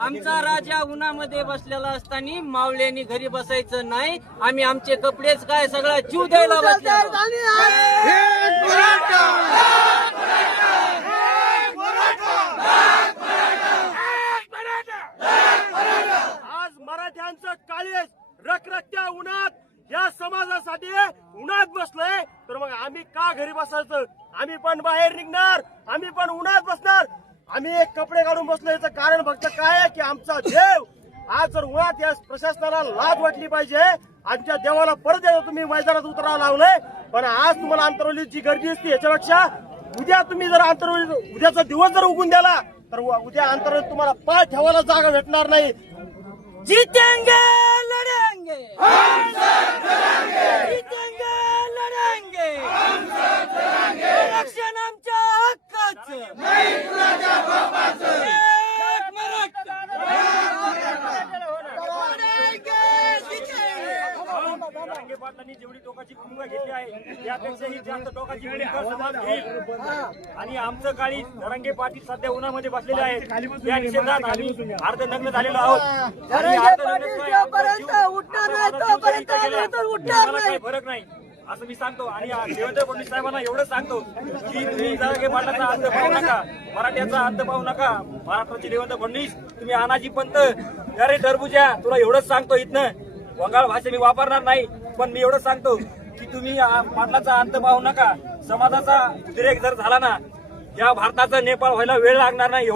आमचा राजा उन्हामध्ये बसलेला असताना मावळ्यांनी घरी बसायचं नाही. आम्ही आमचे कपडेच काय सगळा जीव द्यायला बसलो. आज मराठ्यांचं काळेज रखरखत्या उन्हात या समाजासाठी उन्हात बसलोय, तर मग आम्ही का घरी बसायचं? आम्ही पण बाहेर निघणार, आम्ही पण उन्हात बसणार. आम्ही एक कपडे काढून बसलो याचं कारण फक्त काय आहे की आमचा देव आज जर उन्हात या प्रशासनाला लाज वाटली पाहिजे. आमच्या देवाला परत एकदा तुम्ही मैदानात उतरावं लावलंय, पण आज तुम्हाला अंतरवलीत जी गर्दी असते याच्यापेक्षा उद्या तुम्ही जर अंतरवली उद्याचा दिवस जर उगून द्याला तर उद्या अंतरवलीत तुम्हाला पाय ठेवायला जागा भेटणार नाही. जीतेंगे लढेंगे, जीतेंगे लढेंगे, आरक्षण आमच्या हक्काचं, एक मराठा. जरांगे पाटलांनी जेवढी टोकाची भूमिका घेतली आहे त्यापेक्षाही जास्त टोकाची भूमिका समाज घेईल. आणि आमचं काळी जरांगे पाटील सध्या उन्हामध्ये बसलेले आहेत. त्या निषेधात आम्ही अर्धनग्न झालेलो आहोत. काही फरक नाही असं मी सांगतो. आणि देवेंद्र फडणवीस साहेबांना एवढंच सांगतो की तुम्ही जरांगे पाटलाचा अंत पाहू नका, मराठ्याचा अंत पाहू नका. महाराष्ट्राचे देवेंद्र फडणवीस तुम्ही अनाजी पंत अरे टरबुजा, तुला एवढंच सांगतो. इथनं वंगाळ भाषा मी वापरणार नाही, पण मी एवढंच सांगतो की तुम्ही पाटलाचा अंत पाहू नका. समाजाचा उद्रेक जर झाला ना, या भारताचा नेपाळ व्हायला वेळ लागणार नाही.